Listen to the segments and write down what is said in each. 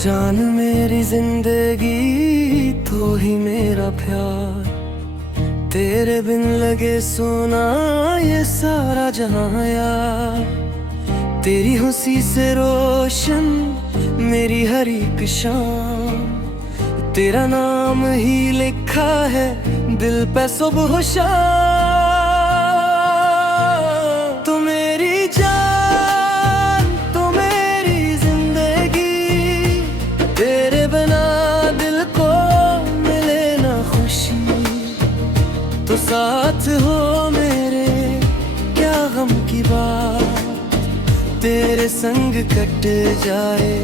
जान मेरी जिंदगी तो ही मेरा प्यार, तेरे बिन लगे सोना ये सारा जहां यार। तेरी हंसी से रोशन मेरी हर एक शाम, तेरा नाम ही लिखा है दिल पे सुबह शाम। तू मेरी जान, तू मेरी जिंदगी, तेरे बिना दिल को मिले ना खुशी। तो साथ हो मेरे क्या गम की बात, तेरे संग कट जाए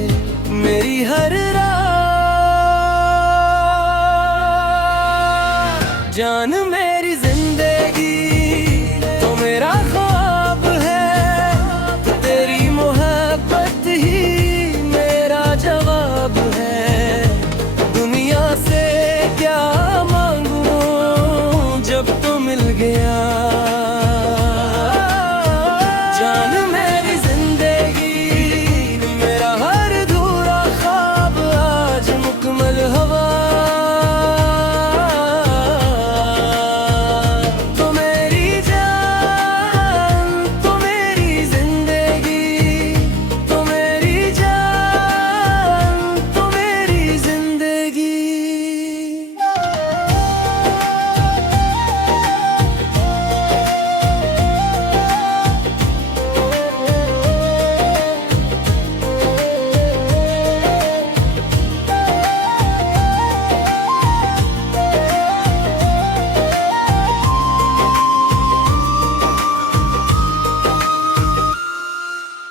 मेरी हर रात। जान मेरी जिंदगी तो मेरा ख्वाब है, तो तेरी मोहब्बत ही मेरा जवाब है। दुनिया से क्या मांगू जब तो मिल गया। जान मेरी जिंदगी मेरा हर अधूरा ख्वाब आज मुकम्मल हुआ।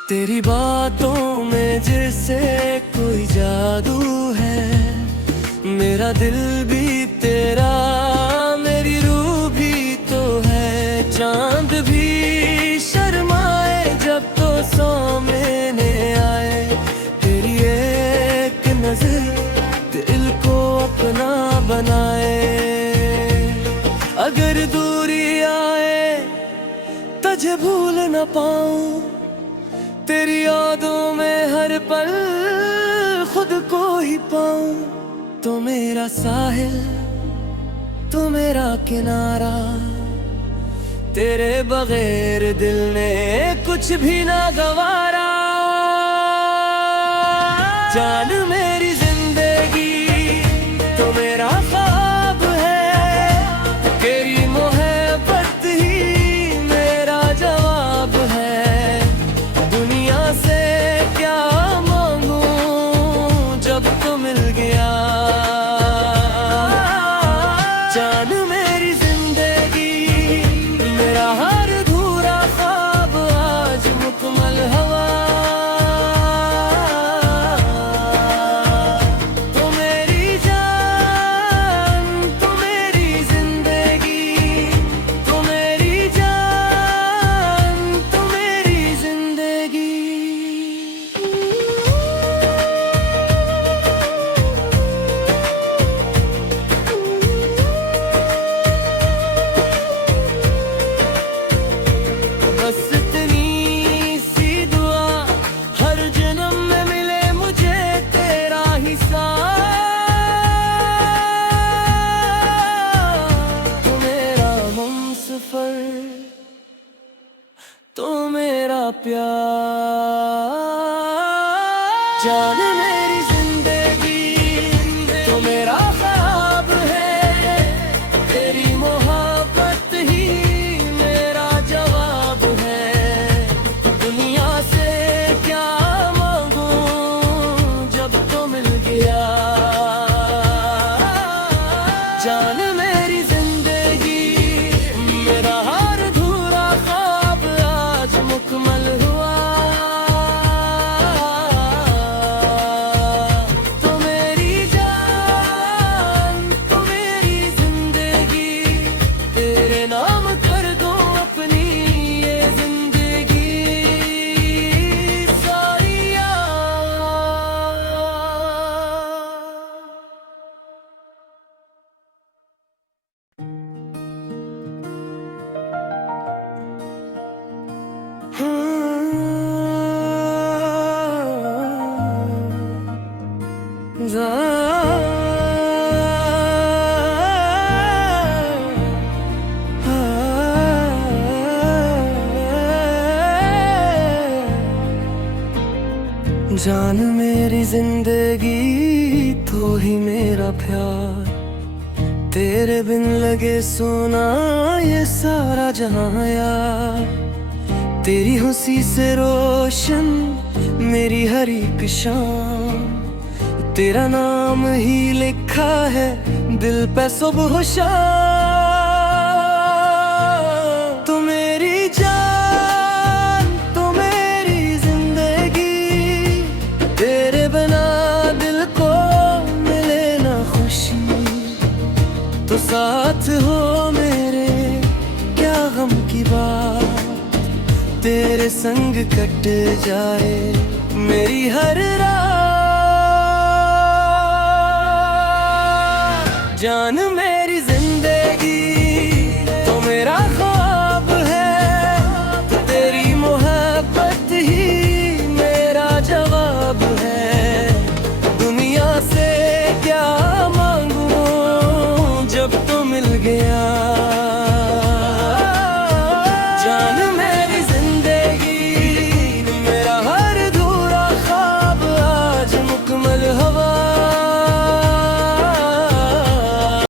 तेरी बातों में जैसे कोई जादू है, मेरा दिल भी तेरा मेरी रूह भी तो है। चांद भी शर्माए जब तो सामने आए, तेरी एक नजर दिल को अपना बनाए। अगर दूरी आए तुझे भूल न पाऊं, तेरी यादों में हर पल खुद को ही पाऊं। तो मेरा साहिल, तो मेरा किनारा, तेरे बगैर दिल ने कुछ भी ना गवारा। जान मेरी जिंदगी तो मेरा ख्वाब है, तेरी मोहब्बत ही मेरा जवाब है। दुनिया से क्या मांगू जब तो मिल गया। जान मेरी जिंदगी मेरा हर अधूरा ख्वाब आज मुकम्मल हुआ। तो मेरी जान, तो मेरी जिंदगी, तो मेरी जान, तो मेरी जिंदगी। बस इतनी सी दुआ हर जन्म में मिले मुझे तेरा ही साथ। तू मेरा हमसफर, तो मेरा प्यार। जान मेरी जिंदगी तो मेरा ख्वाब है, तेरी मोहब्बत ही मेरा जवाब है। दुनिया से क्या मांगू जब तो मिल गया। जान मेरी जिंदगी मेरा हर अधूरा ख्वाब आज मुकम्मल हुआ। जान मेरी जिंदगी तो ही मेरा प्यार, तेरे बिन लगे सोना ये सारा जहां यार। तेरी हंसी से रोशन मेरी हर एक शाम, तेरा नाम ही लिखा है दिल पे सुबह शाम। तू मेरी जान, तू मेरी जिंदगी, तेरे बिना दिल को मिले ना खुशी। तो साथ हो मेरे क्या गम की बात, तेरे संग कट जाए मेरी हर रात। जान में